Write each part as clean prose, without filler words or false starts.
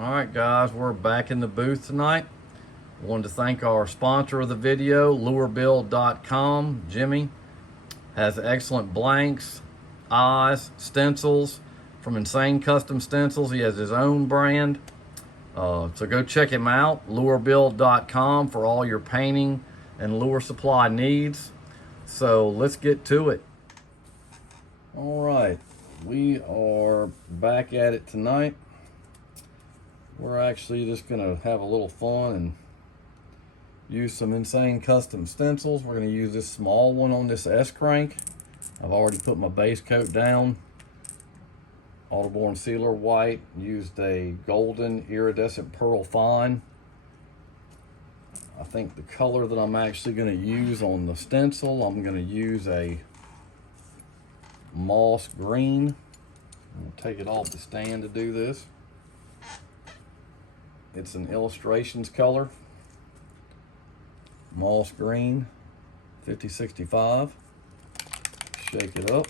All right, guys, we're back in the booth tonight. Wanted to thank our sponsor of the video, lurebuild.com. Jimmy has excellent blanks, eyes, stencils from Insane Custom Stencils. He has his own brand. So go check him out, lurebuild.com, for all your painting and lure supply needs. So let's get to it. All right, we are back at it tonight. We're actually just gonna have a little fun and use some Insane Custom Stencils. We're gonna use this small one on this S-crank. I've already put my base coat down. Autoborn Sealer White, used a golden iridescent pearl fine. I think the color that I'm actually gonna use on the stencil, I'm gonna use a moss green. I'll take it off the stand to do this. It's an illustrations color, moss green, 5065. Shake it up.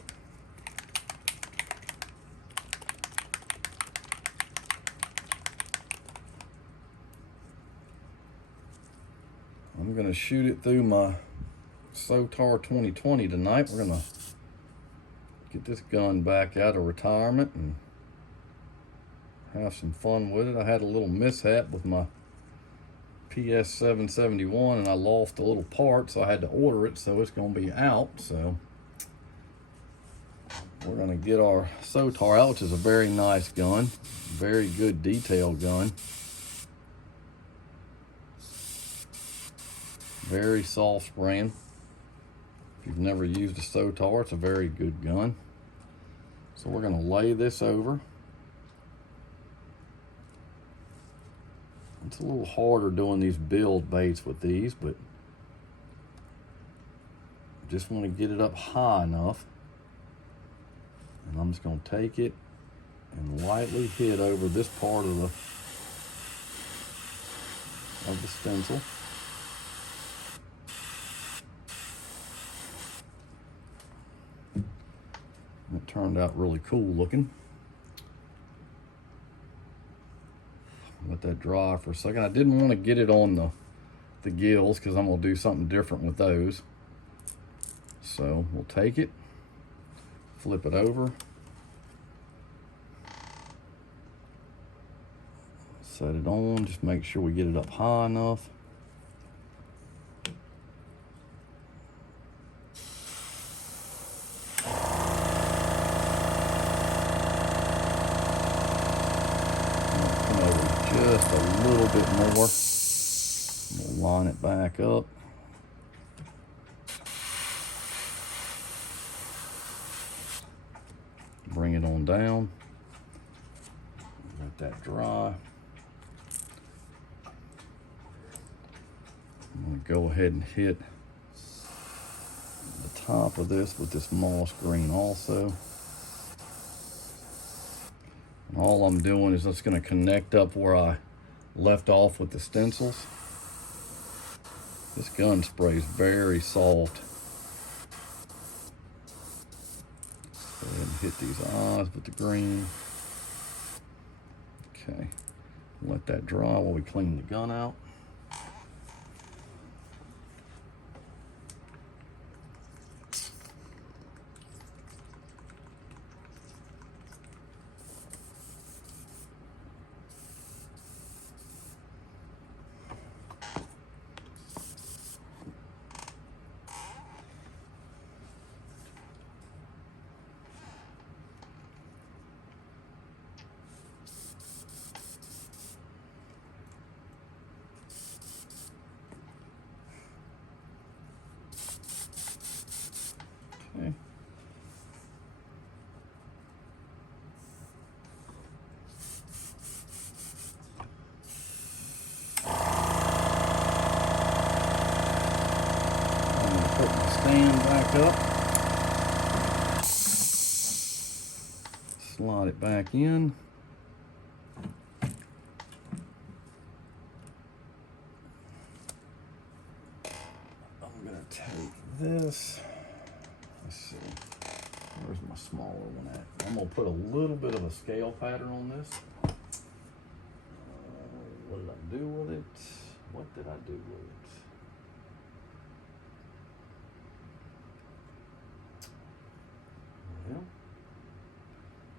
I'm gonna shoot it through my Sotar 2020 tonight. We're gonna get this gun back out of retirement and have some fun with it. I had a little mishap with my PS 771 and I lost a little part, so I had to order it, so it's gonna be out. So we're gonna get our Sotar out, which is a very nice gun, very good detail gun. Very soft spraying. If you've never used a Sotar, it's a very good gun. So we're gonna lay this over. It's a little harder doing these build baits with these, but just want to get it up high enough. And I'm just going to take it and lightly hit over this part of the stencil. It turned out really cool looking. Let that dry for a second. I didn't want to get it on the gills because I'm going to do something different with those. So we'll take it, flip it over, set it on, just make sure we get it up high enough. Just a little bit more. We'll line it back up. Bring it on down. Let that dry. I'm going to go ahead and hit the top of this with this moss green also. And all I'm doing is just going to connect up where I left off with the stencils. This gun sprays very soft. Go ahead and hit these eyes with the green. Okay, let that dry while we clean the gun out. Okay. I'm going to put my stand back up. Slide it back in. I'm going to take this. Let's see. Where's my smaller one at? I'm going to put a little bit of a scale pattern on this. What did I do with it? What did I do with it? Well,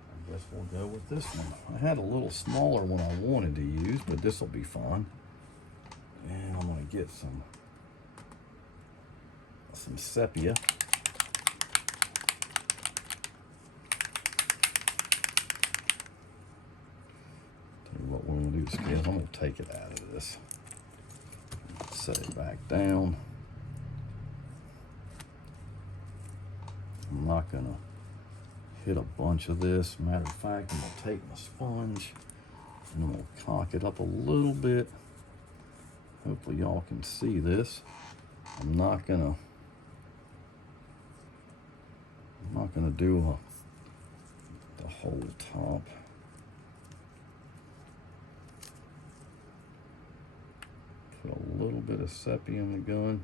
I guess we'll go with this one. I had a little smaller one I wanted to use, but this will be fun. And I'm going to get some sepia. What we're going to do is, I'm going to take it out of this, set it back down. I'm not going to hit a bunch of this. Matter of fact, I'm going to take my sponge and I'm going to cock it up a little bit. Hopefully y'all can see this. I'm not going to do the whole top. Put a little bit of sepia in the gun.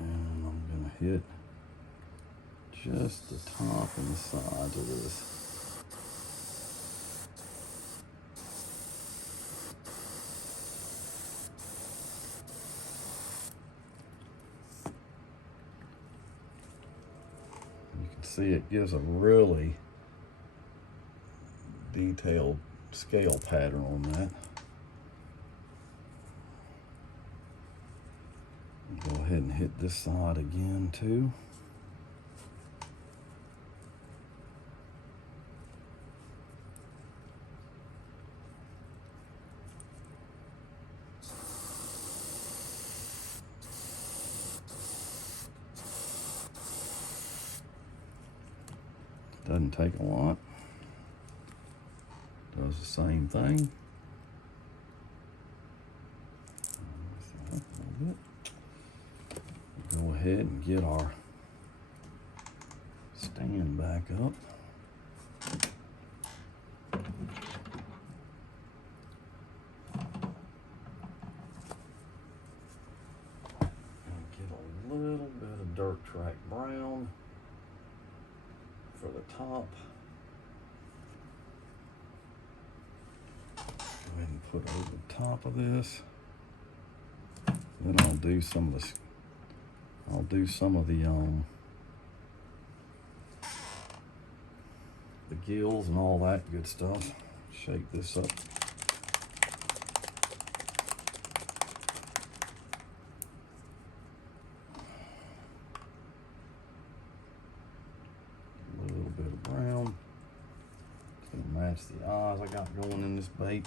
And I'm going to hit just the top and the sides of this. You can see it gives a really detailed scale pattern on that. Go ahead and hit this side again too. Doesn't take a lot. Does the same thing. Go ahead and get our stand back up. And get a little bit of dirt track brown for the top. Go ahead and put over the top of this. Then I'll do some of the gills and all that good stuff. Shake this up. A little bit of brown. It's gonna match the eyes I got going in this bait.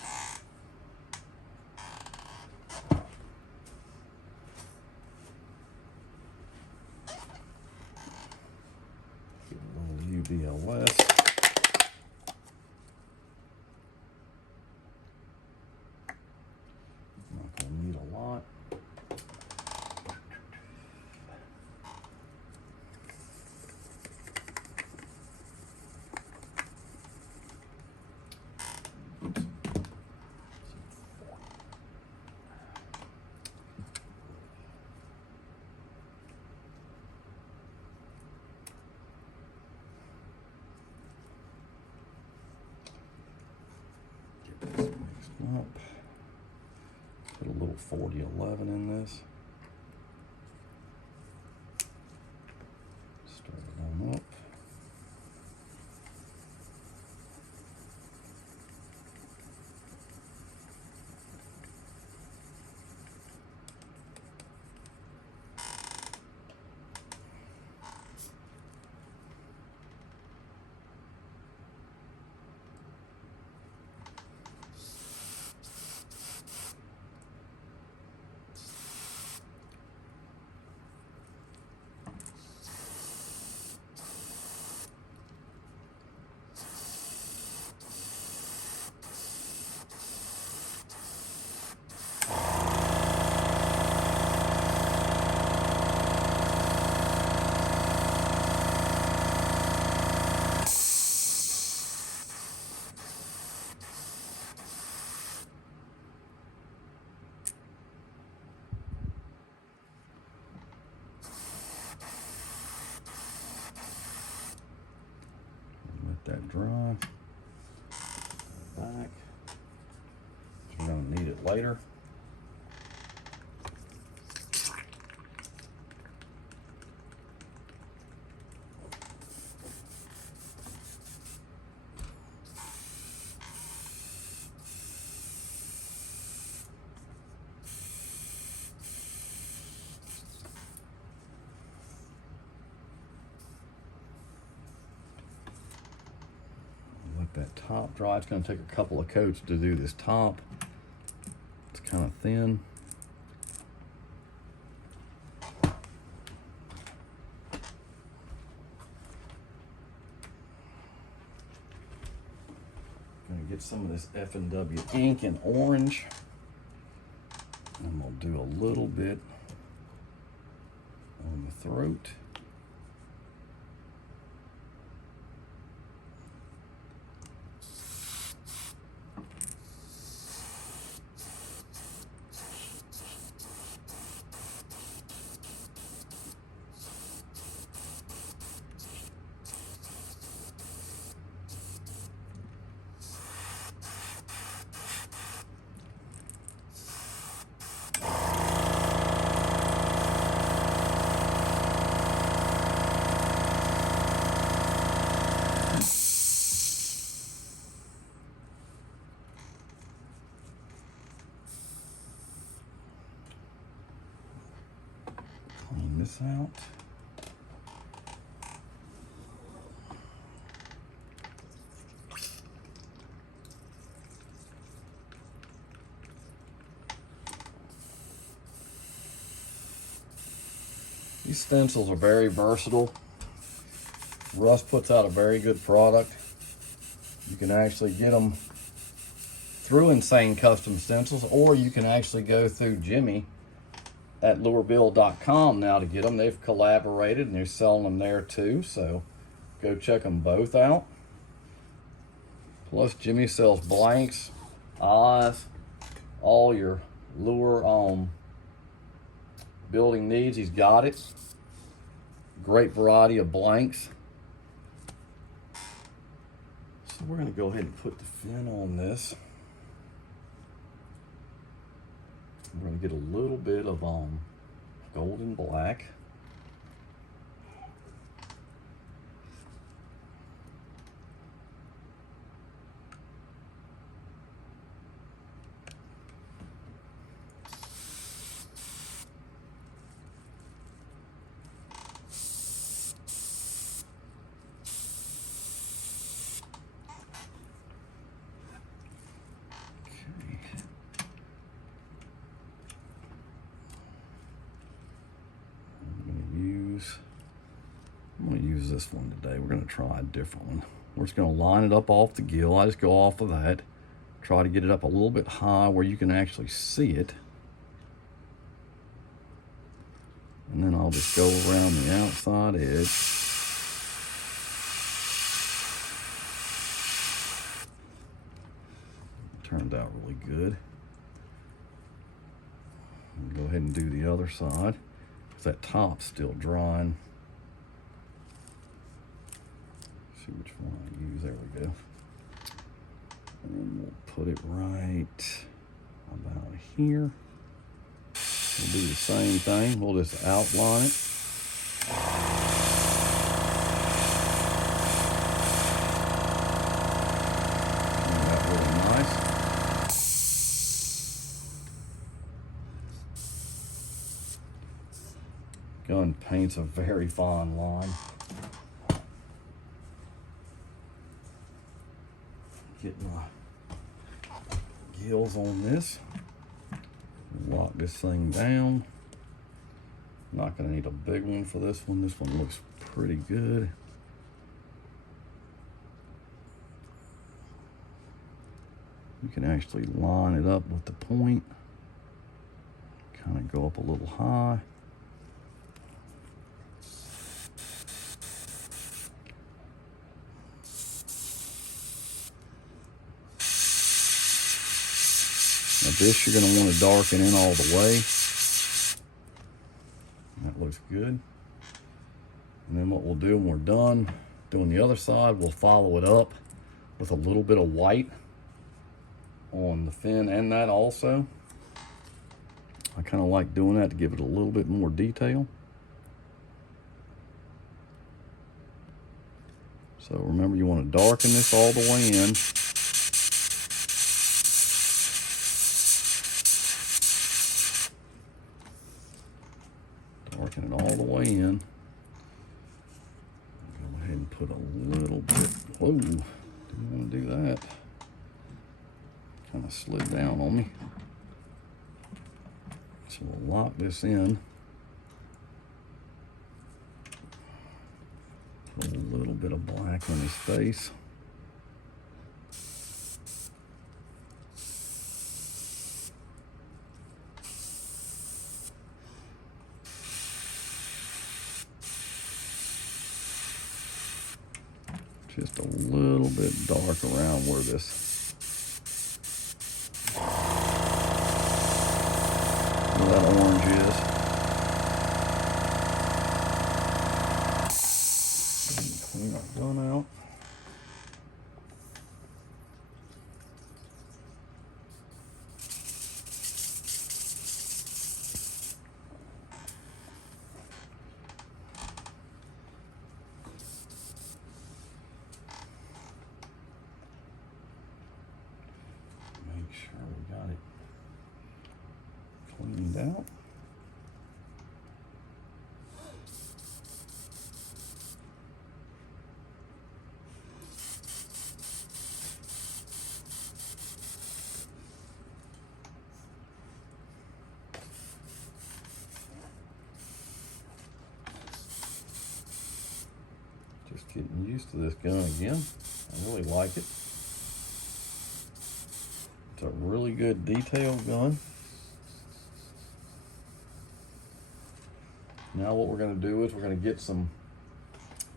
BLS. Not going to need a lot. Up. Put a little 40-11 in this. Start it on up. that dry. Back. We're going to need it later. Let that top dry. It's going to take a couple of coats to do this top. It's kind of thin. Going to get some of this F&W ink in orange. And we'll do a little bit on the throat. Clean this out. These stencils are very versatile. Russ puts out a very good product. You can actually get them through Insane Custom Stencils, or you can actually go through Jimmy at lurebill.com now to get them. They've collaborated and they're selling them there too, so go check them both out. Plus, Jimmy sells blanks, eyes, all your lure building needs. He's got it. Great variety of blanks. So we're going to go ahead and put the fin on this. We're going to get a little bit of golden black. I'm going to use this one today. We're going to try a different one. We're just going to line it up off the gill. I just go off of that. Try to get it up a little bit high where you can actually see it. And then I'll just go around the outside edge. Turned out really good. Go ahead and do the other side, because that top's still drying. See which one I use. There we go. And we'll put it right about here. We'll do the same thing. We'll just outline it. Isn't that really nice? Gun paint's a very fine line. Get my gills on this. Lock this thing down. Not gonna need a big one for this one. This one looks pretty good. You can actually line it up with the point. Kind of go up a little high. Now this you're going to want to darken in all the way. That looks good. And then what we'll do when we're done, Doing the other side, we'll follow it up with a little bit of white on the fin and that also. I kind of like doing that to give it a little bit more detail. So remember, you want to darken this all the way in. Darken it all the way in. Go ahead and put a little bit, whoa, didn't want to do that. Kind of slid down on me. So we'll lock this in. Put a little bit of black on his face. Just a little bit dark around where that orange is. Clean our gun out. Make sure we got it cleaned out. Just getting used to this gun again. I really like it. It's a really good detailed gun. Now what we're going to do is we're going to get some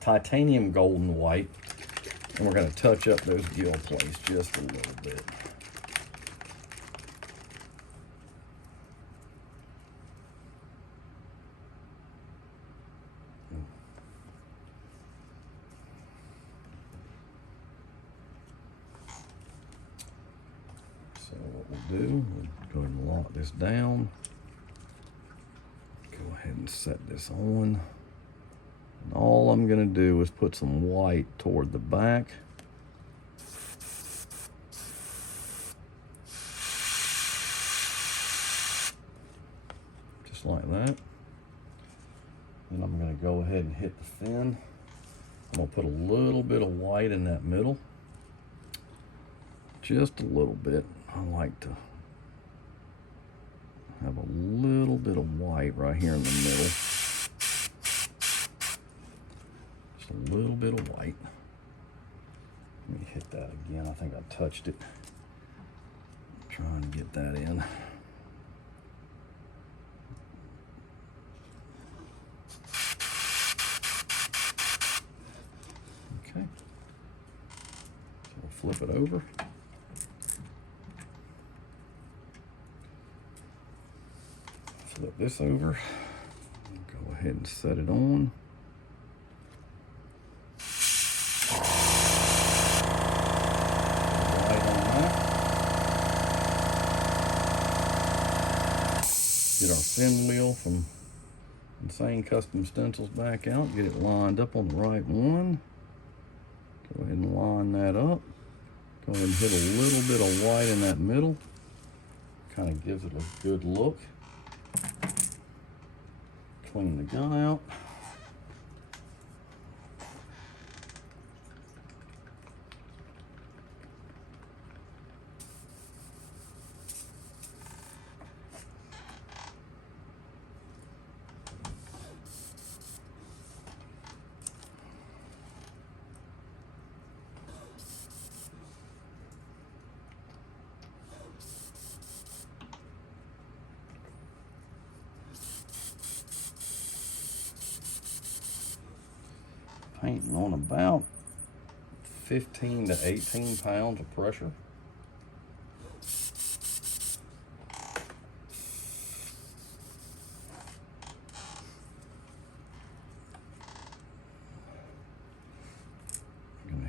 titanium gold and white, and we're going to touch up those gill plates just a little bit. So what we'll do, we'll go ahead and lock this down. Go ahead and set this on. And all I'm going to do is put some white toward the back. Just like that. Then I'm going to go ahead and hit the fin. I'm going to put a little bit of white in that middle. Just a little bit. I like to have a little bit of white right here in the middle. Just a little bit of white. Let me hit that again. I think I touched it. Trying to get that in. Okay. So we'll flip it over. Flip this over. Go ahead and set it on. Light on that. Get our fin wheel from Insane Custom Stencils back out. Get it lined up on the right one. Go ahead and line that up. Go ahead and hit a little bit of white in that middle. Kind of gives it a good look. Clean the gun out. Painting on about 15 to 18 pounds of pressure.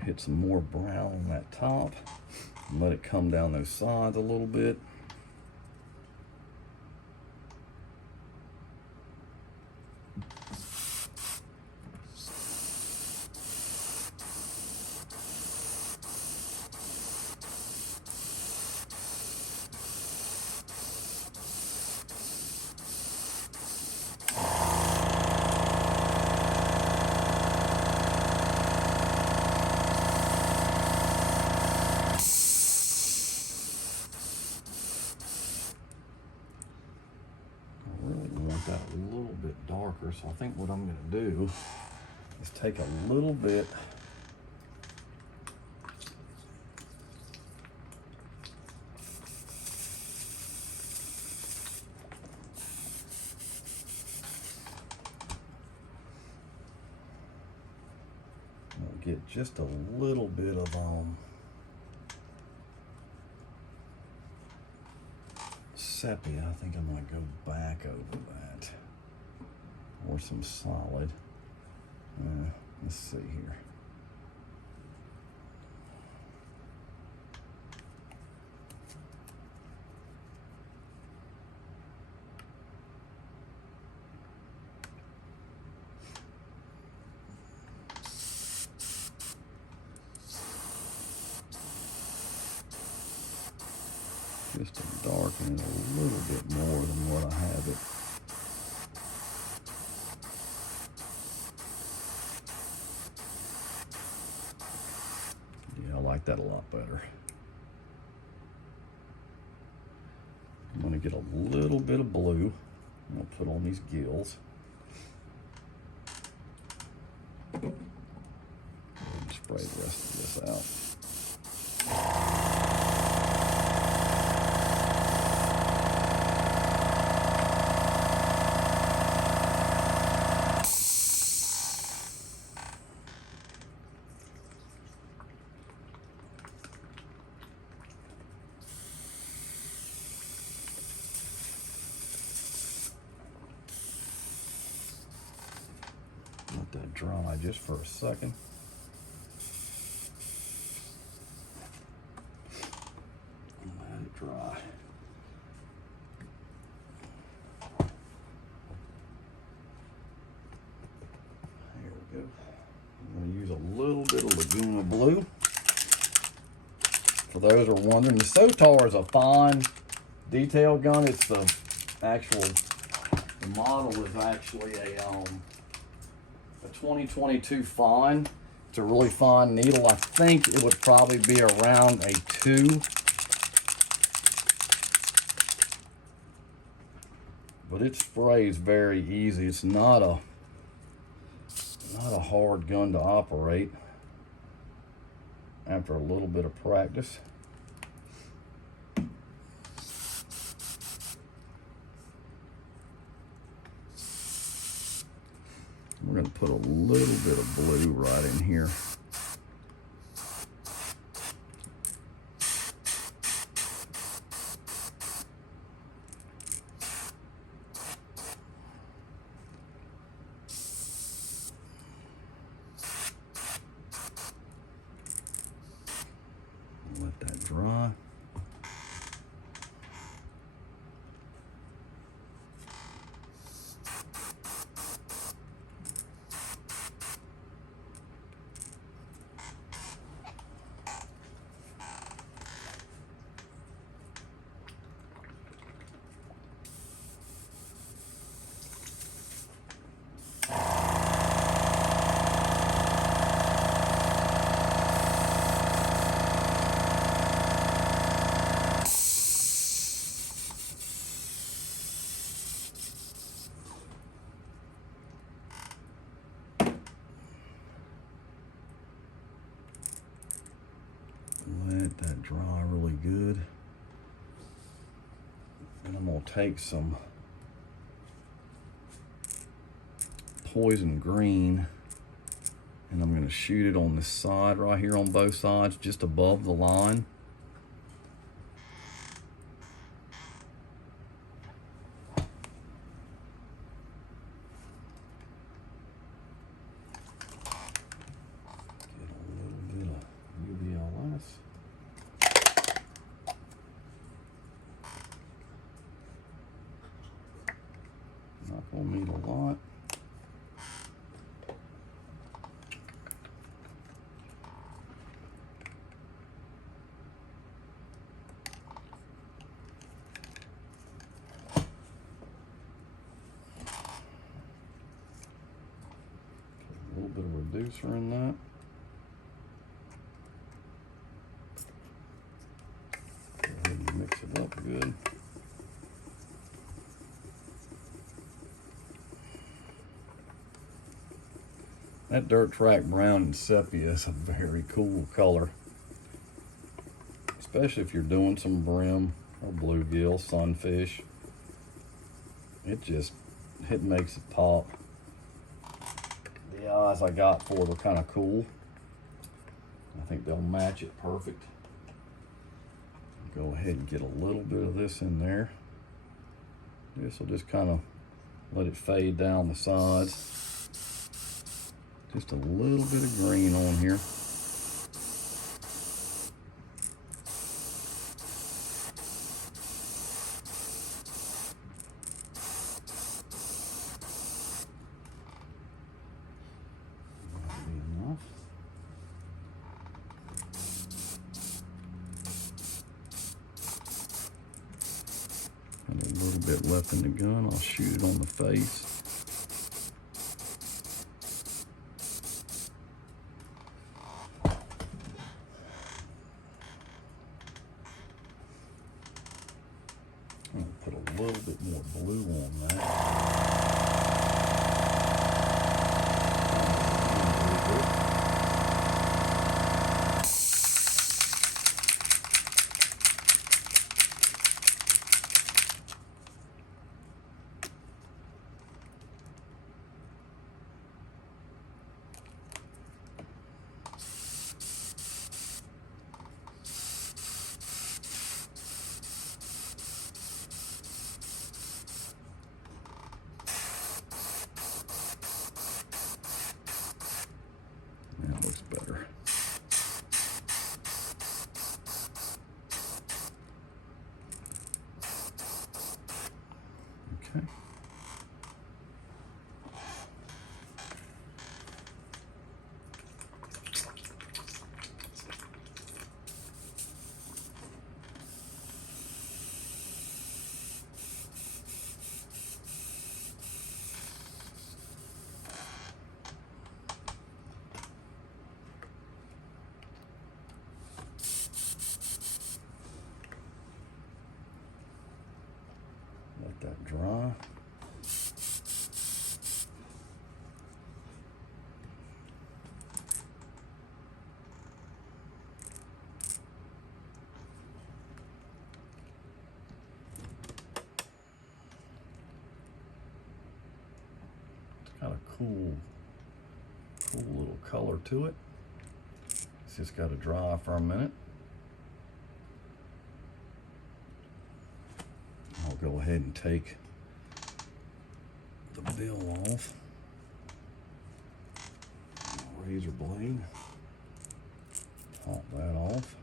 hit some more brown on that top and let it come down those sides a little bit. That a little bit darker, so I think what I'm going to do is take a little bit I'll get just a little bit of sepia. I think I'm going to go back over that, or some solid. Let's see here. Just to darken it a little bit more than what I have it. Yeah, I like that a lot better. I'm going to get a little bit of blue. I'm going to put on these gills. Go ahead and spray the rest of this out. Let that dry just for a second. Let it dry. There we go. I'm going to use a little bit of Laguna Blue. For those who are wondering, the Sotar is a fine detail gun. It's the model is actually a 2022 fine. It's a really fine needle. I think it would probably be around a 2. But it sprays very easy. It's not a hard gun to operate after a little bit of practice. We're going to put a little bit of blue right in here. Let that dry. Let that dry really good. And I'm going to take some poison green and I'm going to shoot it on this side right here on both sides, just above the line. Get a little bit of reducer in that. Go ahead and mix it up good. That dirt track brown and sepia is a very cool color, especially if you're doing some brim or bluegill, sunfish. It makes it pop. The eyes I got for it are kind of cool. I think they'll match it perfect. Go ahead and get a little bit of this in there. This will just kind of let it fade down the sides. Just a little bit of green on here. A little bit left in the gun. I'll shoot it on the face. I'm going to put a little bit more blue on that. That looks better. Okay. Let that dry. It's got a cool little color to it. It's just got to dry for a minute. I'll go ahead and take the bill off. Razor blade. Pop that off.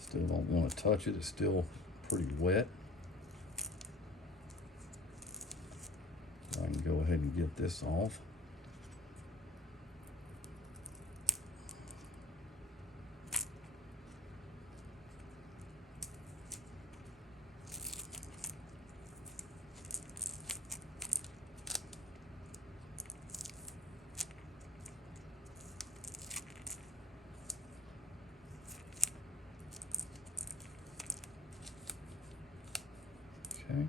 Still don't want to touch it. It's still pretty wet. So I can go ahead and get this off. Okay.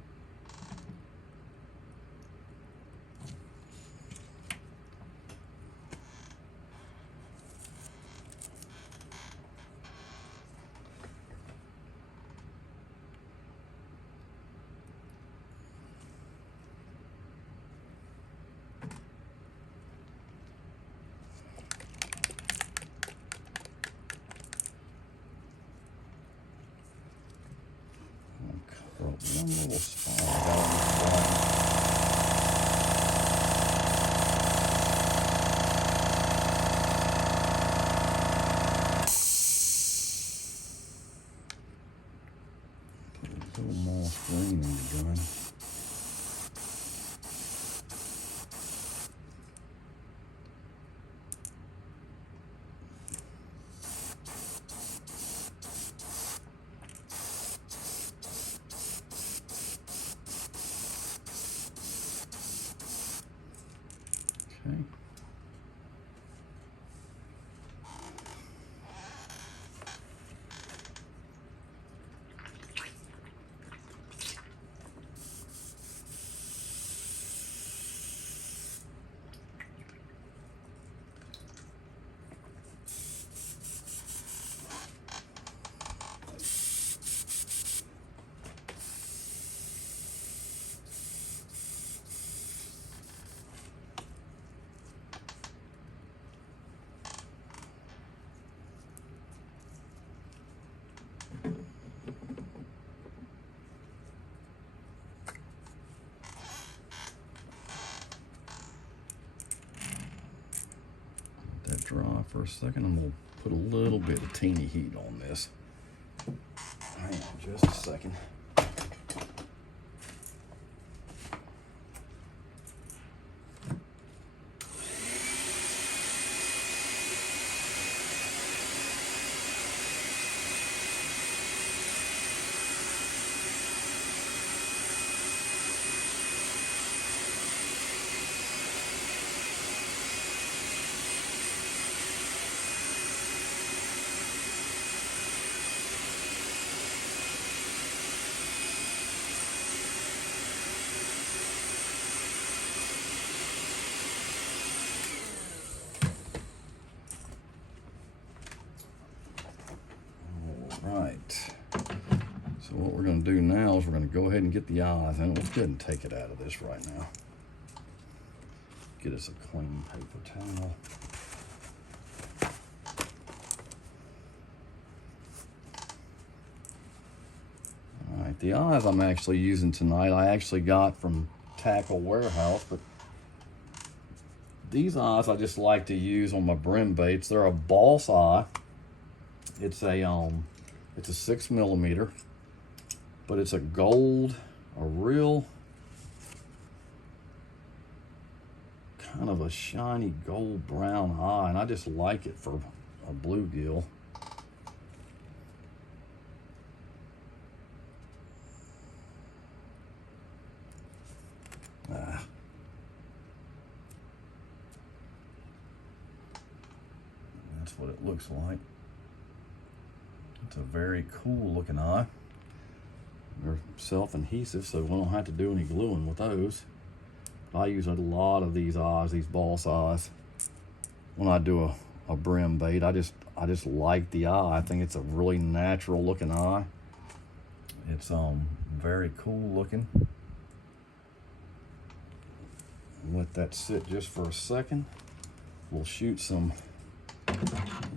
One little spot I got on this Put a little more green in the gun. Okay. for a second. I'm gonna put a little bit of teeny heat on this. Hang on just a second. Right, so what we're going to do now is we're going to go ahead and get the eyes in. Let's go ahead and take it out of this right now. Get us a clean paper towel. All right, the eyes I'm actually using tonight, I actually got from Tackle Warehouse, but these eyes I just like to use on my brim baits. They're a boss eye. It's a 6mm, but it's a gold, a real kind of a shiny gold brown eye, and I just like it for a bluegill. That's what it looks like. It's a very cool looking eye. They're self-adhesive, so we don't have to do any gluing with those. I use a lot of these eyes, these boss eyes, when I do a brim bait. I just like the eye. I think it's a really natural looking eye. It's very cool looking. Let that sit just for a second. We'll shoot some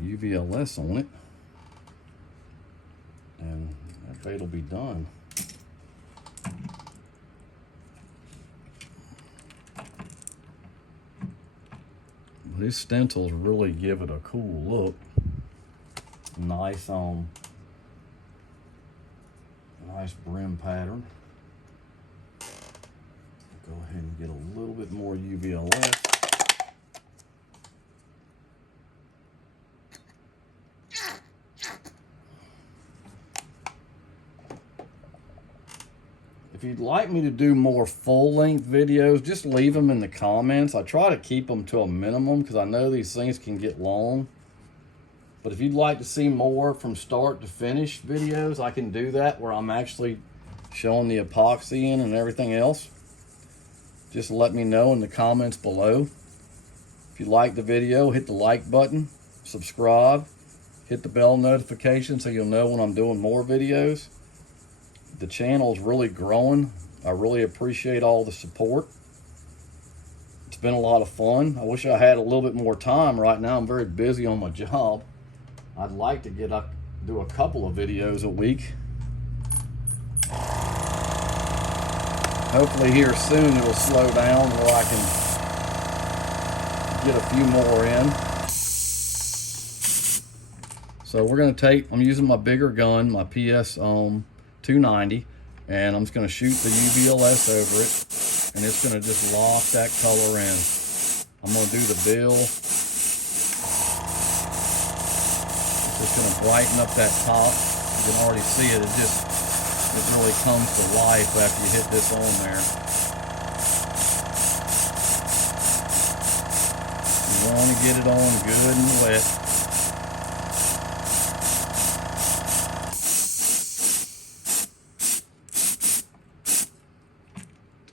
UVLS on it, and that bait will be done. These stencils really give it a cool look. Nice nice brim pattern. Go ahead and get a little bit more UVLS. If you'd like me to do more full-length videos, just leave them in the comments. I try to keep them to a minimum because I know these things can get long. But if you'd like to see more from start to finish videos, I can do that where I'm actually showing the epoxy in and everything else. Just let me know in the comments below. If you like the video, hit the like button, subscribe, hit the bell notification so you'll know when I'm doing more videos. The channel is really growing. I really appreciate all the support. It's been a lot of fun. I wish I had a little bit more time. Right now I'm very busy on my job. I'd like to do a couple of videos a week. Hopefully here soon it'll slow down where I can get a few more in. So we're going to I'm using my bigger gun, my PS 290, and I'm just going to shoot the UVLS over it, and it's going to just lock that color in. I'm going to do the bill. It's just going to brighten up that top. You can already see it. It really comes to life after you hit this on there. You want to get it on good and wet.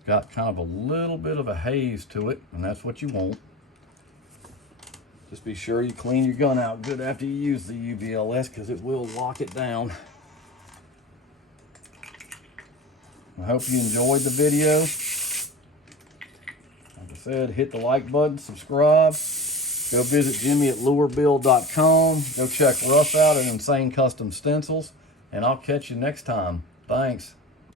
Got kind of a little bit of a haze to it, and that's what you want. Just be sure you clean your gun out good after you use the UVLS because it will lock it down. I hope you enjoyed the video. Like I said, hit the like button, subscribe. Go visit Jimmy at lurebill.com. Go check Russ out at Insane Custom Stencils, and I'll catch you next time. Thanks.